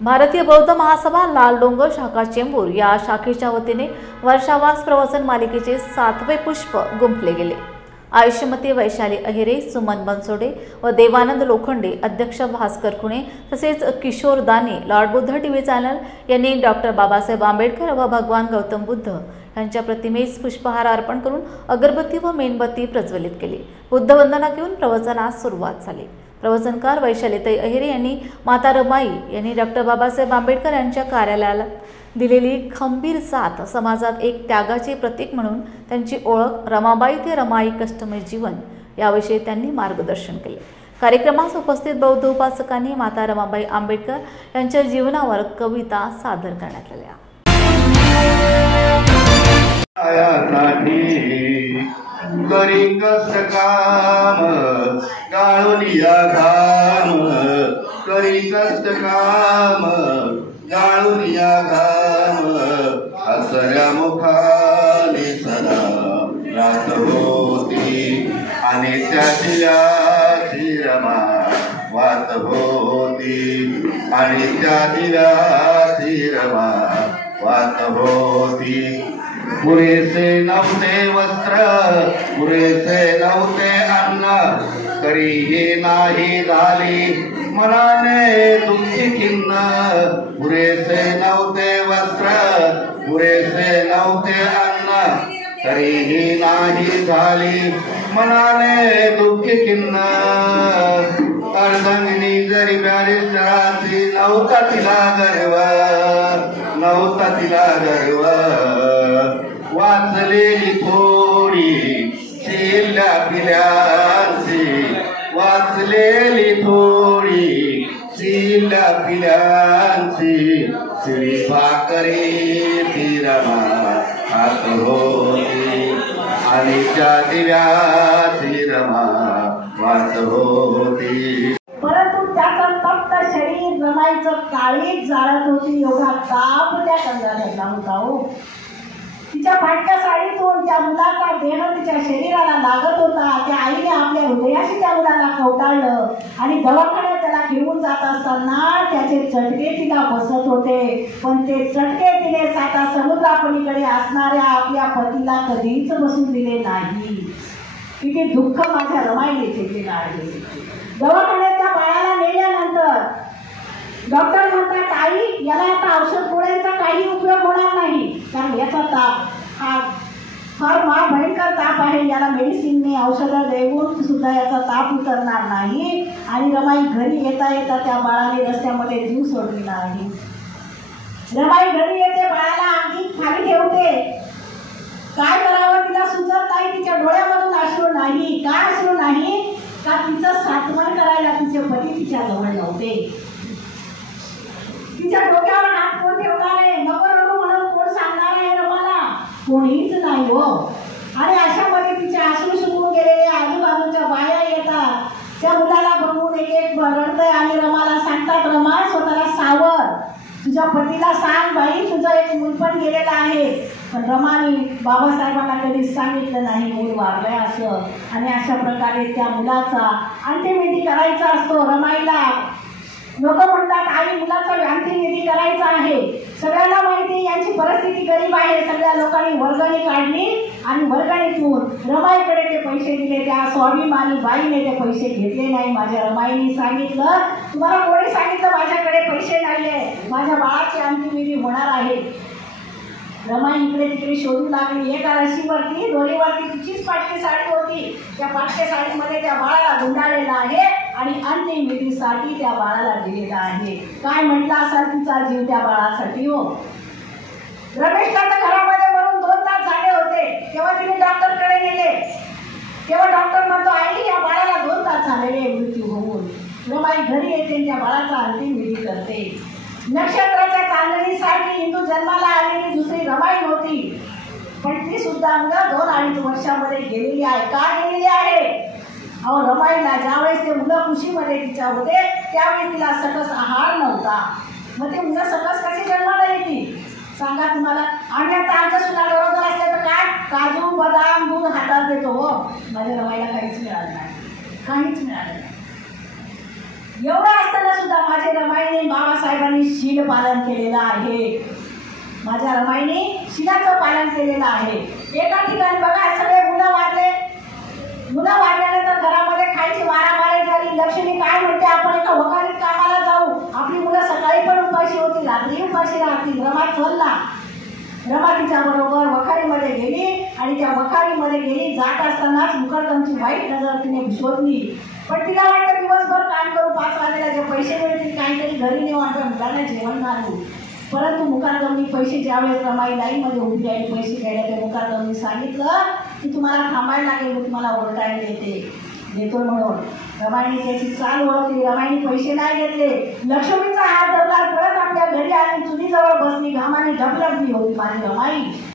भारतीय बौद्ध महासभा लाल डोंगर शाखा चेंबूर या शाखेच्या वतीने वर्षावास प्रवचन मालिकेचे 7वे पुष्प गुंफले गेले। आयुष्यमती वैशाली अहिरे, सुमन बनसोडे व देवानंद लोखंडे, अध्यक्ष भास्कर खुणे तसेच किशोर दाने, लॉर्ड बुद्ध टीव्ही चॅनल यांनी डॉक्टर बाबासाहेब आंबेडकर व भगवान गौतम बुद्ध यांच्या प्रतिमेस पुष्पहार अर्पण करून अगरबत्ती व मेणबत्ती प्रज्वलित केली। बुद्धवंदना घेऊन प्रवचनास सुरुवात झाली। प्रवचनकार वैशालीताई अहिरे यांनी माता रमाई यांनी डॉक्टर बाबासाहेब आंबेडकर यांच्या कार्यालयाला दिलेली खंबीर साथ, समाजात एक त्यागाचे प्रतीक म्हणून त्यांची ओळख, रमाबाई ते रमाई कष्टमय जीवन याविषयी त्यांनी मार्गदर्शन केले। कार्यक्रमास उपस्थित बौद्ध उपासकांनी माता रमाबाई आंबेडकर यांच्या जीवनावर कविता सादर करण्यात आल्या। करी कष्ट काम गाळूनिया घाम, करी कष्ट काम गाळूनिया घाम, हसऱ्या मुखाने सदा रात होती आणि त्या दिव्याची रमा वात होती आणि त्या दिव्याची रमा वात होती। पुरेसे नव्हते वस्त्र, पुरेसे नव्हते अन्न, तरीही नाही झाली मनाने दुःखी खिन्न। पुरेसे नव्हते वस्त्र, पुरेसे नव्हते अन्न, तरीही नाही झाली मनाने दुःखी खिन्न। अर्धांगिनी जरी बॅरिस्टराची नव्हता तिला गर्व, नव्हता तिला गर्व, वाचलेली थोडी शिल्ल्या पिल्यांची, वाचलेली थोडी शिल्ल्या पिल्यांची, शिळी भाकरी ती रमा खात होती आणि त्या दिव्याची रमा वाच होती। परंतु त्याचं फक्त शरीर रमाईचं काळीच जाळत होती एवढा ताप त्या कंगाऱ्याला होता हो। तिच्या फाटक्या साडीतून त्या मुलाचा देह तिच्या शरीराला लागत होता। त्या आईने आपल्या हृदयाशी त्या मुलाला कवटाळलं आणि दवाखान्यात त्याला घेऊन जात असताना त्याचे चटके तिला बसत होते, पण ते चटके तिने साता समुद्रापलीकडे असणाऱ्या आपल्या पतीला कधीच बसून दिले नाही। किती दुःख माझ्या रमाईने घेतलेलं आहे। दवाखान्यात त्या बाळाला नेल्यानंतर डॉक्टर म्हणतात, आई याला आता औषध गोळ्यांचा काही उपयोग होणार नाही, कारण याचा ताप हा फार महाभयंकर ताप आहे, याला मेडिसिनने औषधं देऊन सुद्धा याचा ताप उतरणार नाही। आणि रमाई घरी येता येता त्या बाळाने रस्त्यामध्ये जीव सोडलेला आहे। रमाई घरी येते, बाळाला अंगी खाली ठेवते, काय करावं तिला सुचत नाही। तिच्या डोळ्यामधून अश्रू नाही, का अश्रू नाही, का तिचं साठवण करायला तिचे पती तिच्या जवळ नव्हते। तिच्या डोक्यावर हात कोण ठेवणार आहे, नको रडू म्हणून कोण सांगणार आहे रमाला, कोणीच नाही हो। आणि अशामध्ये तिचे अश्रू सुकून गेलेले आजूबाजूच्या बाया येतात, त्या मुलाला बघून एक एक रडतंय आणि रमाला सांगतात, रमा स्वतःला सावर, तुझ्या पतीला सांग बाई तुझं एक मूलपण गेलेलं आहे। पण रमाने बाबासाहेबांना कधी सांगितलं नाही मूल वारलंय असं। आणि अशा प्रकारे त्या मुलाचा अंत्यविधी करायचा असतो। रमाईला लोक म्हणतात, आई मुलाचा अंत्यविधी करायचा आहे। सगळ्यांना माहिती यांची परिस्थिती गरीब आहे, सगळ्या लोकांनी वर्गणी काढली आणि वर्गणीतून रमाईकडे ते पैसे दिले। त्या स्वाभिमानी बाईने ते पैसे घेतले नाही। माझ्या रमाईने सांगितलं, तुम्हाला कोणी सांगितलं माझ्याकडे पैसे नाहीये, माझ्या बाळाची अंत्यविधी होणार आहे। रमाई इकडे तिकडे शोधू लागली, एका रशीवरती दोरीवरती तिचीच पाटकी साडी होती, त्या पाटक्या साडीमध्ये त्या बाळाला गुंडाळलेला आहे आणि अंत्यविधीसाठी त्या बाळाला दिलेला आहे। काय म्हटलं असाल तिचा जीव त्या बाळासाठी हो। रमेशला घरामध्ये वरून 2 तास झाले होते, तेव्हा तिने डॉक्टरकडे गेले, तेव्हा डॉक्टर म्हणतो, आई या बाळाला 2 तास झालेले मृत्यू होऊन। रमाई घरी येते, त्या बाळाचा अंतिमविधी करते। नक्षत्राच्या चांदणीसाठी हिंदू जन्माला आलेली दुसरी रमाई होती, पण ती सुद्धा 2-2.5 वर्षामध्ये गेलेली आहे। का गेलेली आहे? अहो रमाईला ज्यावेळेस ते मुलं खुशीमध्ये तिच्या होते त्यावेळेस तिला सकस आहार नव्हता। मग ते मुलं सकस कशी जन्माला येतील सांगा तुम्हाला? आणि तांचं सुद्धा बरोबर असलं तर काय काजू बदाम दूध हातात देतो हो। माझ्या रमाईला काहीच मिळालं नाही, काहीच मिळालं नाही। एवढं असताना सुद्धा माझ्या रमाईने बाबासाहेबांनी शील पालन केलेलं आहे. माझ्या रमाईने शिलाचं पालन केलेलं आहे. एका ठिकाणी बघा सगळे मुलं वाढल्यानंतर घरामध्ये खायची मारामारी झाली. लक्ष्मी काय म्हणते, आपण एका वखारीत कामाला जाऊ. आपली मुलं सकाळी पण उपाशी होती, रात्री उपाशी राहतील. रमा चलला. रमा तिच्या बरोबर वखारीमध्ये गेली आणि त्या वखारीमध्ये गेली. जात असतानाच मुखर्दमची वाईट नजर तिने शोधली. पण तिला वाटतं दिवसभर काम करू, 5 वाजेला जे पैसे मिळतील काहीतरी घरी नेऊ आणि मुलांना जेवण घालू. परंतु मुखारदमनी पैसे ज्यावेळेस रमाई लाईनमध्ये उभी राहिली पैसे घ्यायला, ते मुखारदमनी सांगितलं की तुम्हाला थांबायला लागेल, मी तुम्हाला ओरटायला देतो म्हणून. रमाईने त्याची चाल ओळखली. रमाईने पैसे नाही घेतले. लक्ष्मीचा हात धरला, परत आपल्या घरी आली, चुलीजवळ बसली. घामाने ढपढपली होती माझी रमाई.